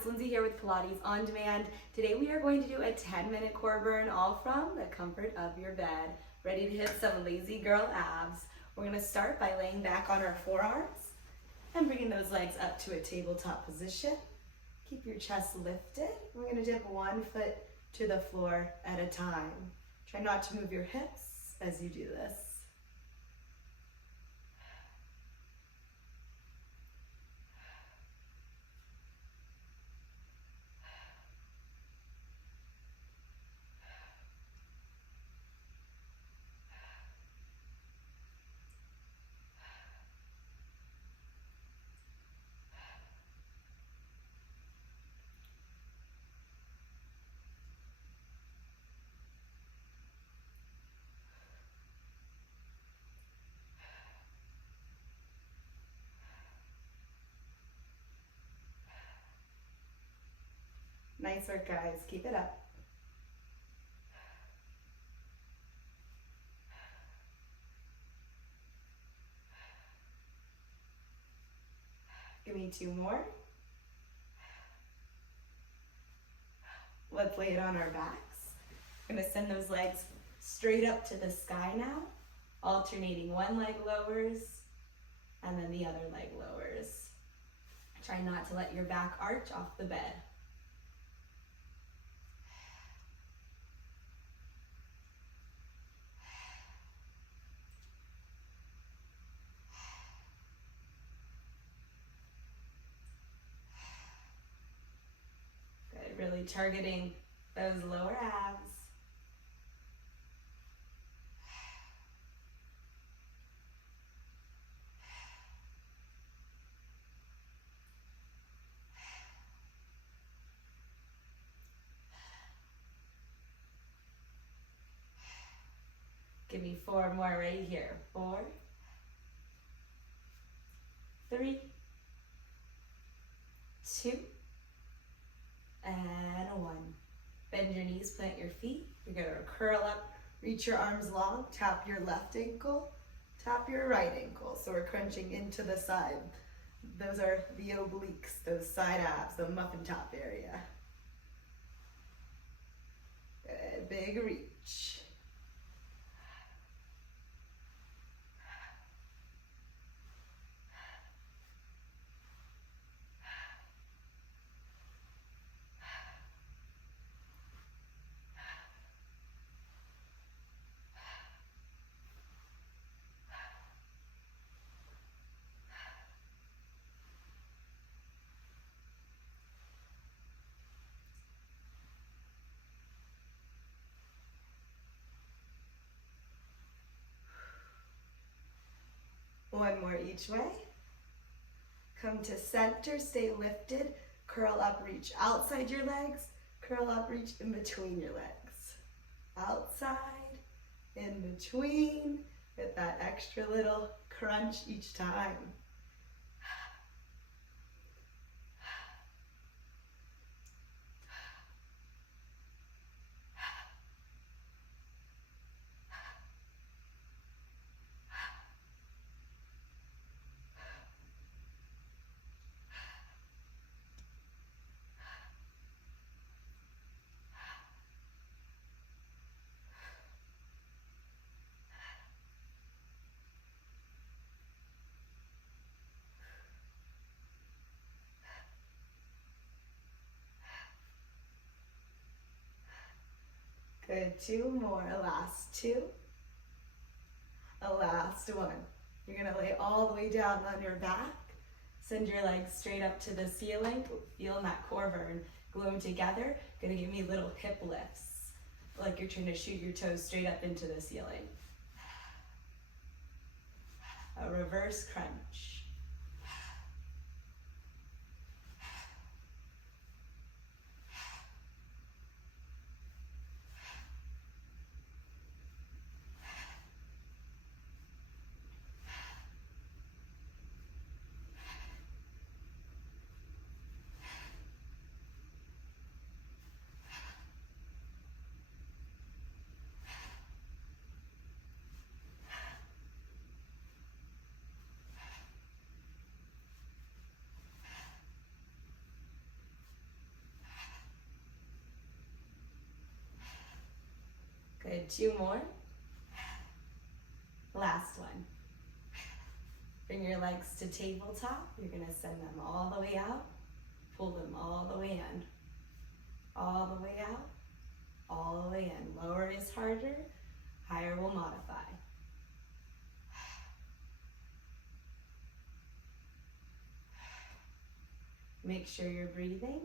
it's Lindsay here with Pilates On Demand. Today we are going to do a 10-minute core burn, all from the comfort of your bed. Ready to hit some lazy girl abs. We're going to start by laying back on our forearms and bringing those legs up to a tabletop position. Keep your chest lifted. We're going to dip one foot to the floor at a time. Try not to move your hips as you do this. Nice work, guys. Keep it up. Give me two more. Let's lay it on our backs. I'm going to send those legs straight up to the sky now, alternating one leg lowers and then the other leg lowers. Try not to let your back arch off the bed. Really targeting those lower abs. Give me four more right here. 4, 3, 2, and 1. Bend your knees, plant your feet. You're going to curl up, reach your arms long, tap your left ankle, tap your right ankle. So we're crunching into the side. Those are the obliques, those side abs, the muffin top area. Good, big reach. One more each way. Come to center, stay lifted, curl up, reach outside your legs, curl up, reach in between your legs. Outside, in between, with that extra little crunch each time. Good, 2 more, a last 2, a last 1. You're gonna lay all the way down on your back, send your legs straight up to the ceiling, feeling that core burn, glue them together, gonna give me little hip lifts, like you're trying to shoot your toes straight up into the ceiling. A reverse crunch. Good, 2 more. Last one. Bring your legs to tabletop. You're gonna send them all the way out. Pull them all the way in. All the way out, all the way in. Lower is harder, higher will modify. Make sure you're breathing.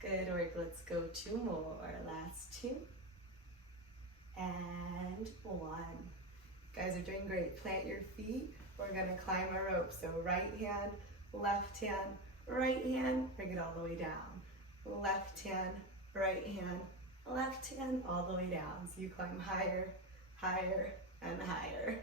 Good work, let's go 2 more, last 2, and 1. Guys are doing great, plant your feet, we're gonna climb a rope, so right hand, left hand, right hand, bring it all the way down. Left hand, right hand, left hand, all the way down. So you climb higher, higher, and higher.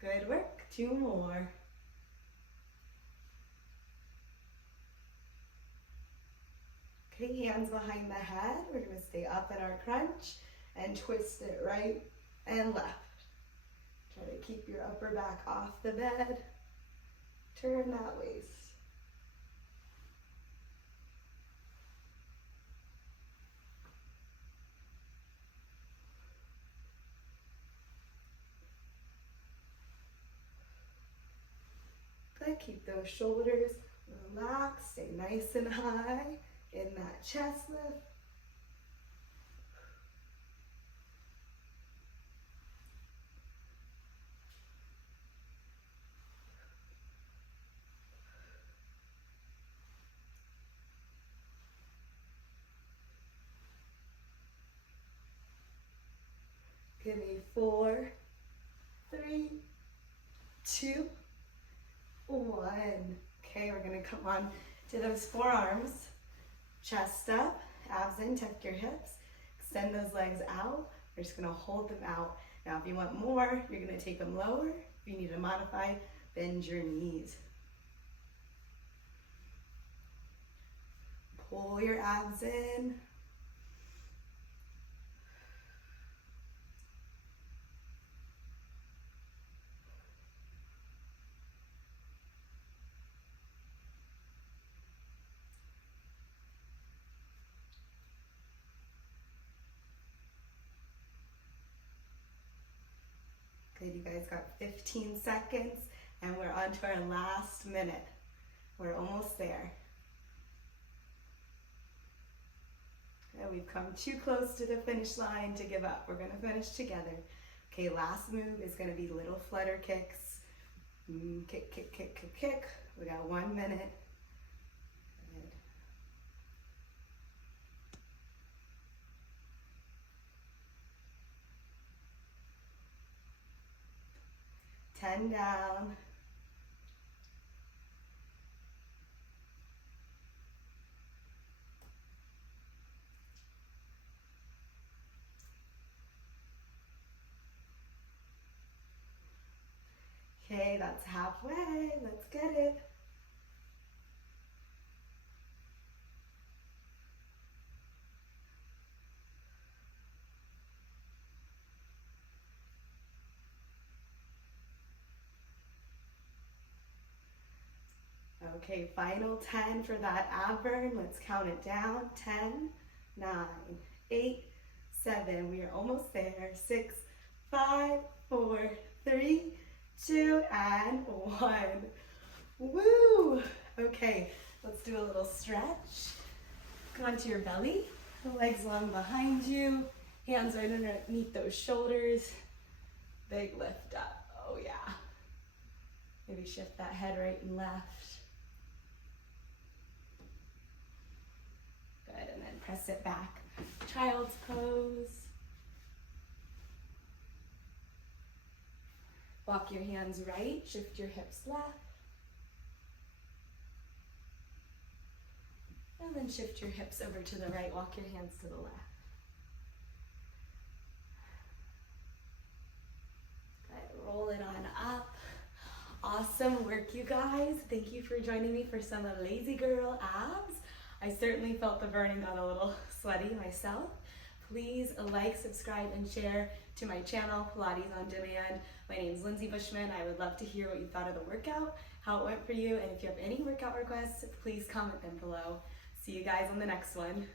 Good work, 2 more. Okay, hands behind the head. We're gonna stay up in our crunch and twist it right and left. Try to keep your upper back off the bed. Turn that waist. Good, keep those shoulders relaxed, stay nice and high in that chest lift. Give me 4, 3, 2, 1. Okay, we're gonna come on to those forearms. Chest up, abs in, tuck your hips. Extend those legs out. We're just gonna hold them out. Now, if you want more, you're gonna take them lower. If you need to modify, bend your knees. Pull your abs in. Good, you guys got 15 seconds and we're on to our last minute. We're almost there. And we've come too close to the finish line to give up. We're gonna finish together. Okay, last move is gonna be little flutter kicks. Kick, kick, kick, kick, kick. We got 1 minute. Good. 10 down. Okay, that's halfway. Let's get it. Okay, final 10 for that ab burn. Let's count it down. 10, 9, 8, 7. We are almost there. 6, 5, 4, 3, 2, and 1. Woo! Okay, let's do a little stretch. Come onto your belly, the legs long behind you, hands right underneath those shoulders. Big lift up, oh yeah. Maybe shift that head right and left. Good, and then press it back. Child's pose. Walk your hands right, shift your hips left. And then shift your hips over to the right, walk your hands to the left. Good, roll it on up. Awesome work, you guys. Thank you for joining me for some lazy girl abs. I certainly felt the burning, got a little sweaty myself. Please like, subscribe, and share to my channel, Pilates on Demand. My name is Lindsay Bushman. I would love to hear what you thought of the workout, how it went for you, and if you have any workout requests, please comment them below. See you guys on the next one.